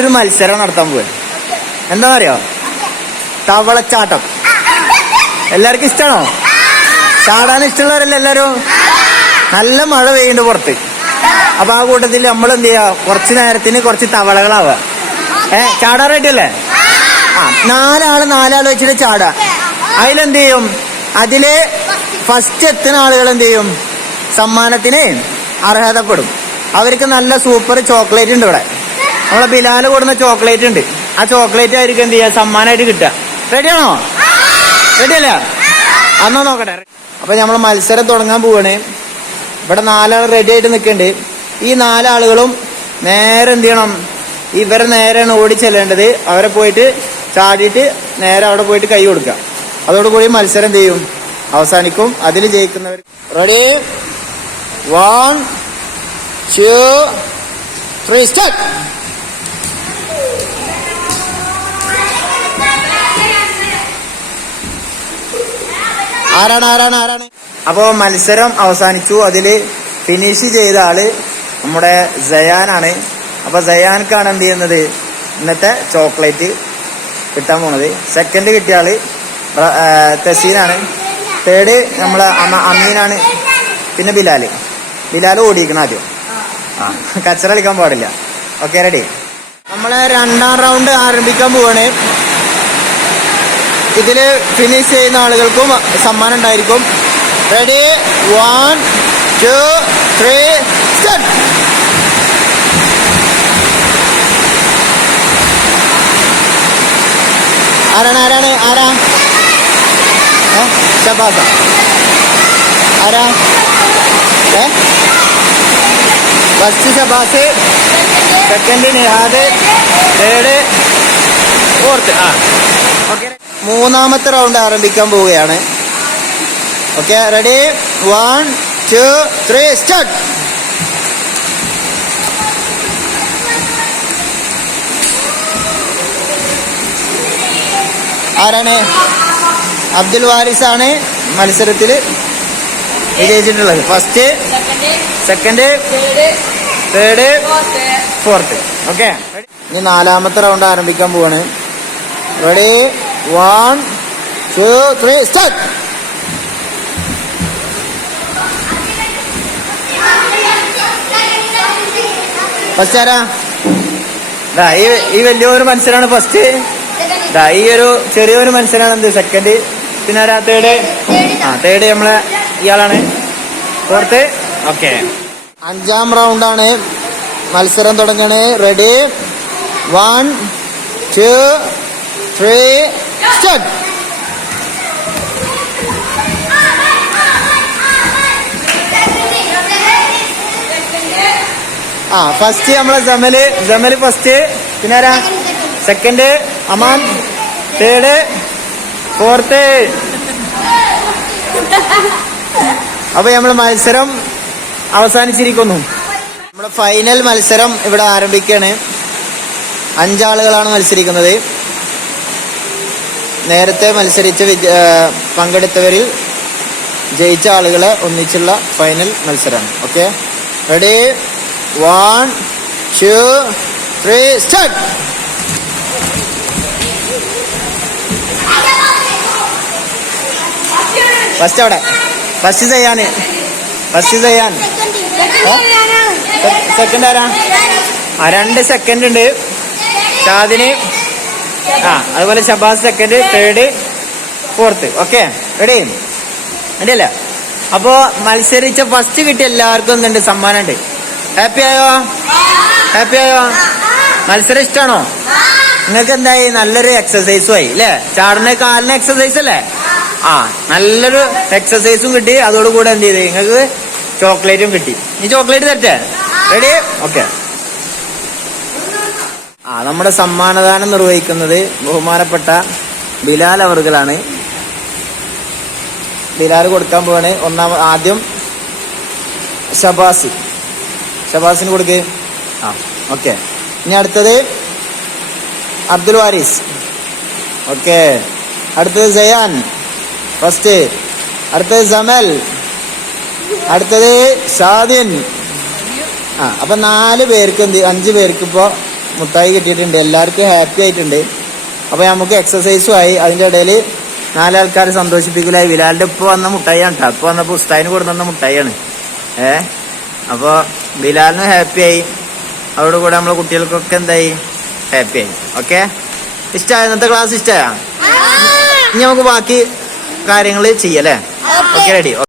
ഒരു മത്സരം നടത്താൻ പോവാ. എന്താണെന്നറിയോ തവളച്ചാട്ടം. എല്ലാവർക്കും ഇഷ്ടമാണോ ചാടാൻ ഇഷ്ടമുള്ളവരല്ലേ എല്ലാരും നല്ല മഴ പെയ്യുന്നുണ്ട് പുറത്ത്. അപ്പൊ ആ കൂട്ടത്തിൽ നമ്മൾ എന്ത് ചെയ്യാ? കുറച്ച് നേരത്തിന് കുറച്ച് തവളകളാവുക. ഏ ചാടാൻ റെഡിയല്ലേ ആ നാലാൾ നാലാൾ വെച്ചിട്ട് ചാടാ അതിലെന്ത് ചെയ്യും? അതിൽ ഫസ്റ്റ് എത്തുന്ന ആളുകൾ എന്ത് ചെയ്യും? സമ്മാനത്തിന് അർഹതപ്പെടും. അവർക്ക് നല്ല സൂപ്പർ ചോക്ലേറ്റ് ഉണ്ട് ഇവിടെ. നമ്മളെ ബിലാൽ കൊടുന്ന ചോക്ലേറ്റ് ഉണ്ട്. ആ ചോക്ലേറ്റ് ആയിരിക്കും എന്ത് ചെയ്യുക? സമ്മാനമായിട്ട് കിട്ടുക. റെഡിയാണോ റെഡിയല്ലേ അന്നാ നോക്കട്ടെ. അപ്പൊ നമ്മൾ മത്സരം തുടങ്ങാൻ പോവാണ്. ഇവിടെ നാലാൾ റെഡി ആയിട്ട് നിൽക്കുന്നുണ്ട്. ഈ നാലാളുകളും നേരെ എന്ത് ചെയ്യണം? ഇവരെ നേരെയാണ് ഓടി ചെല്ലേണ്ടത്. അവരെ പോയിട്ട് ചാടിയിട്ട് നേരെ അവിടെ പോയിട്ട് കൈ കൊടുക്കുക. അതോടുകൂടി മത്സരം എന്ത് ചെയ്യും? അവസാനിക്കും. അതിൽ ജയിക്കുന്നവർ. Ready one two three start ആരാണ് ആരാണ് ആരാണ്? അപ്പോ മത്സരം അവസാനിച്ചു. അതിൽ ഫിനിഷ് ചെയ്ത ആൾ നമ്മുടെ ജയാനാണ് അപ്പൊ ജയാൻക്കാണ് എന്ത് ചെയ്യുന്നത്? ഇന്നത്തെ ചോക്ലേറ്റ് കിട്ടാൻ പോണത്. സെക്കൻഡ് കിട്ടിയ ആൾ തസീനാണ്. തേർഡ് നമ്മളെ അമ- അമീനാണ്. പിന്നെ ബിലാൽ. ബിലാൽ ഓടിയിരിക്കണം ആദ്യം. ആ കച്ചറ കളിക്കാൻ പാടില്ല. ഓക്കെ റെഡി നമ്മളെ രണ്ടാം റൗണ്ട് ആരംഭിക്കാൻ പോവാണ്. ഇതിൽ ഫിനിഷ് ചെയ്യുന്ന ആളുകൾക്കും സമ്മാനം ഉണ്ടായിരിക്കും. Ready one two three start ആരാണ് ആരാണ് ആരാ? ഷബാസ. ആരാ? ഏ? First Shabaz second Nihad third fourth ആ. ഓക്കെ മൂന്നാമത്തെ റൗണ്ട് ആരംഭിക്കാൻ പോവുകയാണ്. Okay ready one two three start ആരാണ്? അബ്ദുൽ വാരിസാണ് മത്സരത്തിൽ വിജയിച്ചിട്ടുള്ളത്. First second third fourth okay ഇനി നാലാമത്തെ റൗണ്ട് ആരംഭിക്കാൻ പോവാണ്. Ready one two three start first ആരാ? ദാ ഈ ഈ വലിയൊരു മനുഷ്യനാണ് ഫസ്റ്റ് ദാ ഈ ഒരു ചെറിയൊരു മനുഷ്യനാണ് എന്ത് സെക്കൻഡ് പിന്നെ ആരാ? തേർഡ് ആ തേർഡ് നമ്മളെ ഇയാളാണ്. ഫോർത്ത് ഓക്കെ അഞ്ചാം റൗണ്ടാണ് മത്സരം തുടങ്ങണേ. Ready one two three start ആ ഫസ്റ്റ് നമ്മളെ ജമൽ ജമൽ ഫസ്റ്റ് പിന്നെ ആരാ? സെക്കൻഡ് അമാൻ തേർഡ് ഫോർത്ത് അപ്പൊ നമ്മളെ മത്സരം അവസാനിച്ചിരിക്കുന്നു. നമ്മുടെ ഫൈനൽ മത്സരം ഇവിടെ ആരംഭിക്കുകയാണ് അഞ്ചാളുകളാണ് മത്സരിക്കുന്നത്. നേരത്തെ മത്സരിച്ച് പങ്കെടുത്തവരിൽ ജയിച്ച ആളുകളെ ഒന്നിച്ചുള്ള ഫൈനൽ മത്സരമാണ് okay ready one two three start first അവിടെ. ഫസ്റ്റ് ചെയ്യാന് ഫസ്റ്റ് ചെയ്യാൻ. സെക്കൻഡ് ആരാ? ആ രണ്ട് സെക്കൻഡ് ഉണ്ട്. ഷാദിന് ആ അതുപോലെ Shabaz second third fourth okay ready ready അല്ലേ അപ്പോ മത്സരിച്ച ഫസ്റ്റ് കിട്ടിയ എല്ലാവർക്കും എന്തുണ്ട്? സമ്മാനമുണ്ട്. ഹാപ്പി ആയോ? ഹാപ്പി ആയോ? മത്സരം ഇഷ്ടമാണോ നിങ്ങൾക്ക് എന്തായി? നല്ലൊരു എക്സസൈസും ആയി അല്ലേ? ചാടുന്ന കാലിന് എക്സസൈസ് അല്ലേ? ആ നല്ലൊരു എക്സസൈസും കിട്ടി. അതോടുകൂടെ എന്ത് ചെയ്ത്? നിങ്ങൾക്ക് ചോക്ലേറ്റും കിട്ടി. നീ ചോക്ലേറ്റ് തരട്ടെ? റെഡി ഓക്കെ ആ നമ്മുടെ സമ്മാനദാനം നിർവഹിക്കുന്നത് ബഹുമാനപ്പെട്ട ബിലാൽ അവർകളാണ് ബിലാൽ കൊടുക്കാൻ പോവാണ്. ഒന്നാമത് ആദ്യം ഷബാസ് ഷബാസിന് കൊടുക്ക്. ആ ഓക്കെ. ഇനി അടുത്തത് അബ്ദുൽ വാരിസ്. ഓക്കെ. അടുത്തത് സയാൻ. ഫസ്റ്റ് അടുത്തത് സമൽ. അടുത്തത് സാദിൻ. ആ അപ്പൊ നാല് പേർക്ക് എന്ത് അഞ്ച് പേർക്ക് ഇപ്പോ മുട്ടായി കിട്ടിയിട്ടുണ്ട്. എല്ലാവർക്കും ഹാപ്പി ആയിട്ടുണ്ട്. അപ്പോൾ നമുക്ക് എക്സസൈസും ആയി. അതിന്റെ ഇടയിൽ നാലാൾക്കാർ സന്തോഷിപ്പിക്കലായി ബിലാലിന്റെ ഉപ്പ് വന്ന മുട്ടായിയാണ് കേട്ടോ ഉപ്പ് വന്നപ്പോ ഉസ്താദിന് കൊടുത്തുന്ന മുട്ടായിയാണ്. ഏ? അപ്പോൾ ബിലാലിനും ഹാപ്പി ആയി. അവരോട് കൂടെ നമ്മളെ കുട്ടികൾക്കൊക്കെ എന്തായി? ഹാപ്പി ആയി. ഓക്കെ ഇഷ്ടമായ ഇന്നത്തെ ക്ലാസ് ഇഷ്ടമായ ഇനി നമുക്ക് ബാക്കി കാര്യങ്ങൾ ചെയ്യല്ലേ ഓക്കെ റെഡി